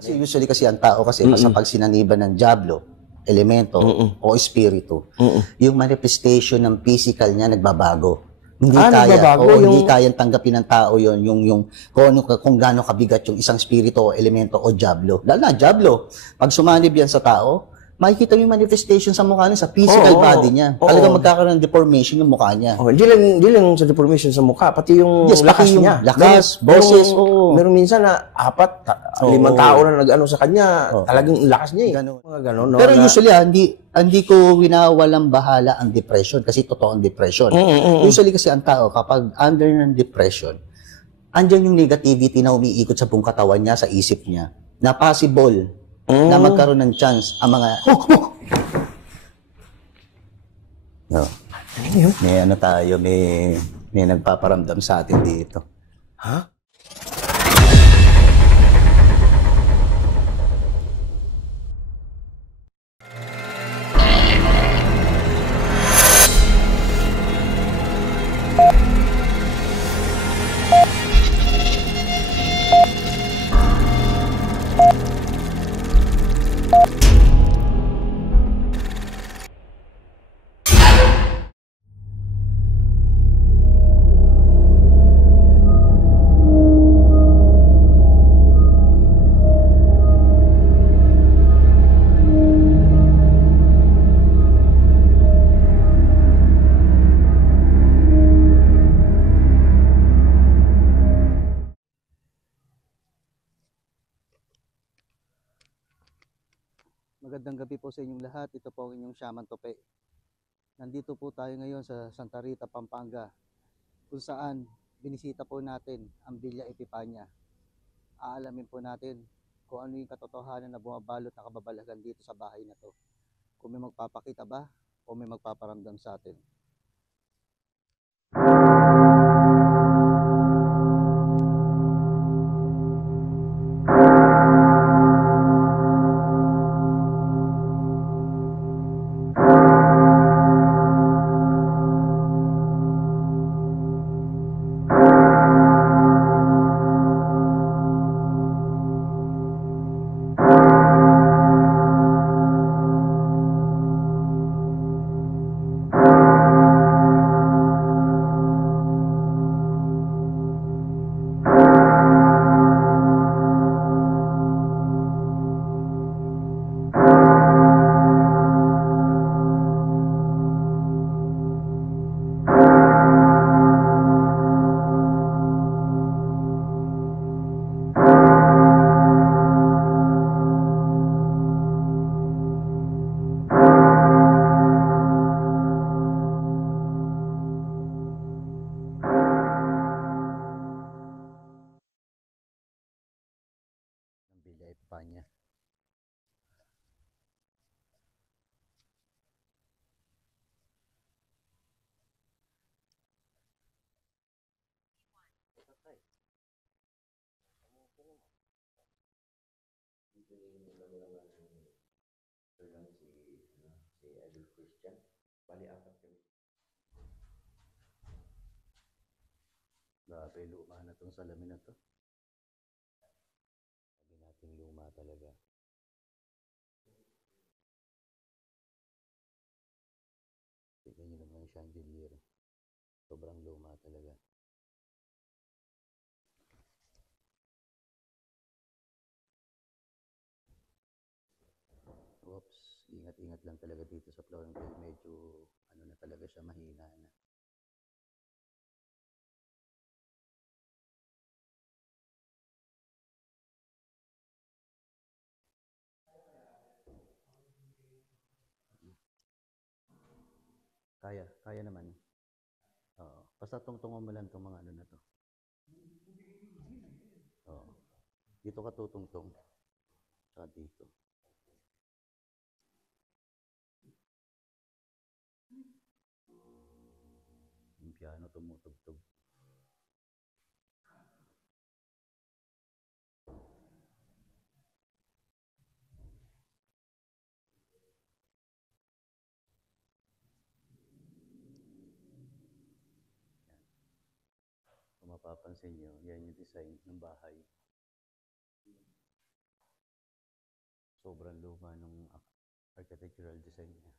Kasi usually kasi ang tao kasi sa pag sinaniban ng diablo, elemento o espiritu, yung manifestation ng physical niya nagbabago. Hindi kaya, nagbabago o yung... hindi kayang tanggapin ng tao yon yung kung gaano kabigat yung isang espiritu o elemento o diablo. Lalo na diablo, pag sumanib yan sa tao, makikita mo yung manifestation sa mukha niya, sa physical body niya. Talagang magkakaroon ng deformation yung mukha niya. Hindi lang sa deformation sa mukha, pati yung Yes, lakas pati yung niya. lakas, boses, Meron minsan na 5, 5 tao na nag-ano sa kanya, talagang lakas niya eh. Ganun. Mga ganun, no? Pero usually, hindi ko winawalang bahala ang depression kasi totoo ang depression. Usually kasi ang tao, kapag under ng depression, andyan yung negativity na umiikot sa buong katawan niya, sa isip niya, na possible na magkaroon ng chance ang mga... No. May ano tayo, may nagpaparamdam sa atin dito. Ha? Magandang gabi po sa inyong lahat. Ito po ang inyong Shaman Tope. Nandito po tayo ngayon sa Santa Rita, Pampanga, kung saan binisita po natin ang Villa Epipania. Aalamin po natin kung ano yung katotohanan na bumabalot na kababalagan dito sa bahay na to. Kung may magpapakita ba o may magpaparamdam sa atin. Villa Epipania. Grabe, luma na itong salamin na to. Sabi natin luma talaga. Tignan nyo naman yung chandelier. Sobrang luma talaga. Oops, ingat-ingat lang talaga dito sa flooring tile. Medyo, ano na talaga siya, mahina na. Kaya naman. Oo. Basta tungtungan mo lang itong mga ano na to. Oo. Dito ka tutungtong. Saka dito. Yung piano tumutugtog. Kung mapapansin nyo, yan yung design ng bahay. sobrang luma ng architectural design niya.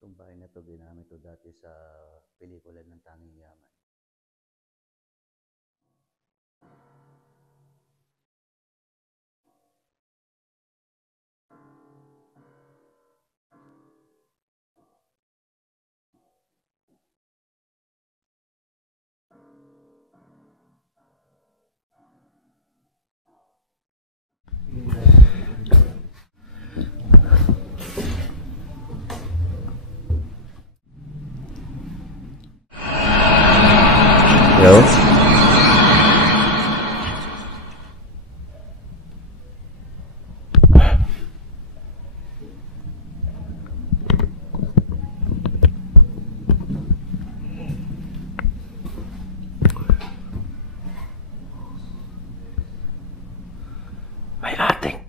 Itong bahay na to, ginamit to dati sa pelikula ng Tanging Yaman. Hello? May ating.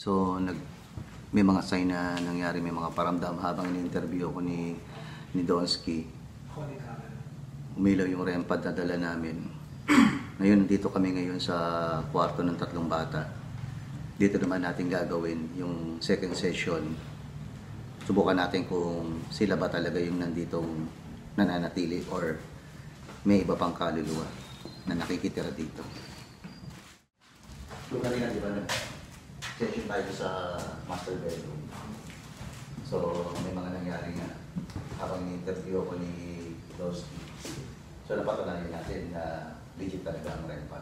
So, may mga sign na nangyari, may mga paramdam habang in-interview ko ni Donsky. Umilaw yung REM pad na dala namin. Ngayon, dito kami ngayon sa kwarto ng 3 bata. Dito naman natin gagawin yung second session. Subukan natin kung sila ba talaga yung nanditong nananatili or may iba pang kaluluwa na nakikitira dito. Yung kanina, di ba, session tayo sa master bedroom. So, may mga nangyari nga habang in-interview ako ni Donsky. So, napatunayan natin na legit talaga ang REM pad.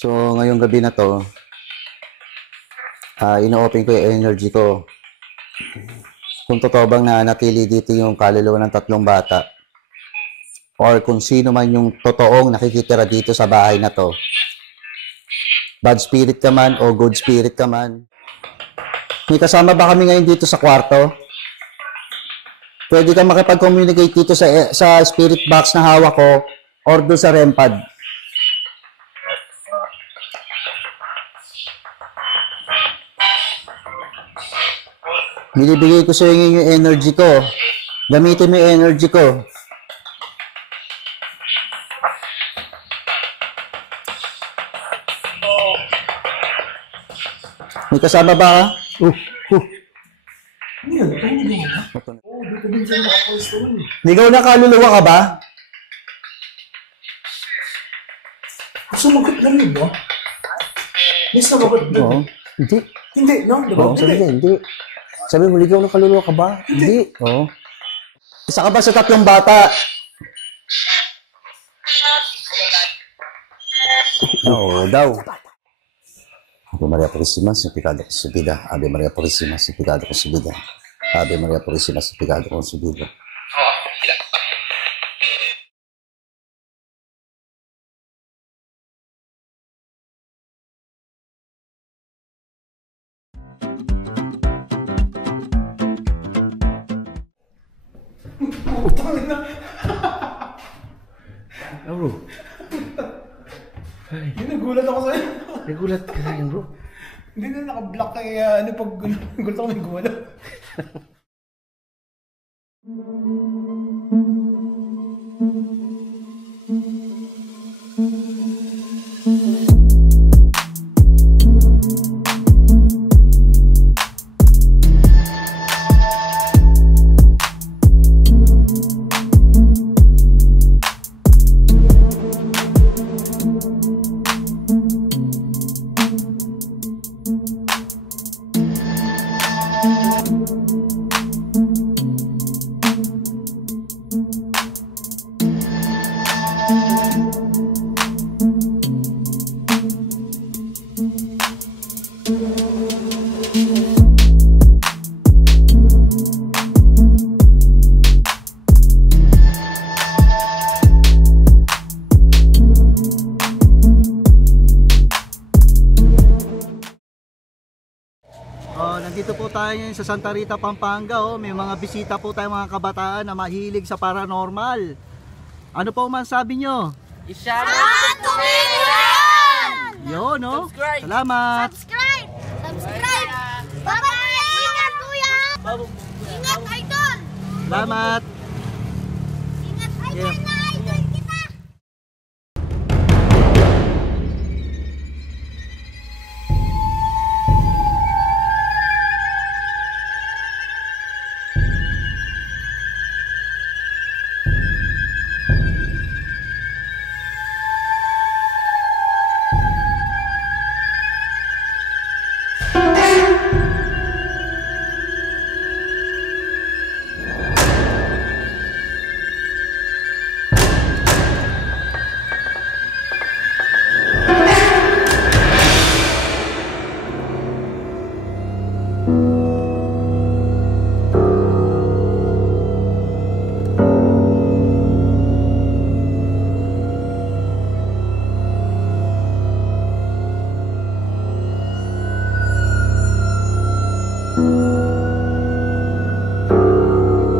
So, ngayong gabi na to, ino-open ko yung energy ko. Kung totoo bang nanatili dito yung kaluluwa ng 3 bata or kung sino man yung totoong nakikitira dito sa bahay na to. Bad spirit ka man o good spirit ka man. May kasama ba kami ngayon dito sa kwarto? Pwede ka makipag-communicate dito sa spirit box na hawak ko or doon sa REM pad. Binibigay ko sa inyo yung energy ko. Gamitin mo yung energy ko. May kasama ba ka? Yan, oo, dito din siya nakaposto. Ligaw na kaluluwa ka ba? Sumagot na rin ba? May sumagot na. Oo. Hindi. Hindi, no? Diba? Oo, sabi niya, hindi. Sabi mo, ligaw na kaluluwa ka ba? Hindi. Oo. Isa ka ba sa tatlong bata? Oo daw. Ave Maria Purísima, sin pecado concebida. Ave Maria Purísima, sin pecado concebida. Ave Maria Purísima, sin pecado concebida. Putang ina. Bro, Hindi, nagulat ako sa'yo. nagulat ka na bro. Hindi na naka-block kaya ano pag gulat ako may gumalaw. Nandito po tayo ngayon sa Santa Rita, Pampanga. May mga bisita po tayo mga kabataan na mahilig sa paranormal. Ano po man sabi nyo? Santo Miguel! Yun, no? Salamat! Subscribe! Subscribe! Baba kuya! Ingat kuya! Ingat idol! Salamat! Ingat idol Yeah. na idol kita!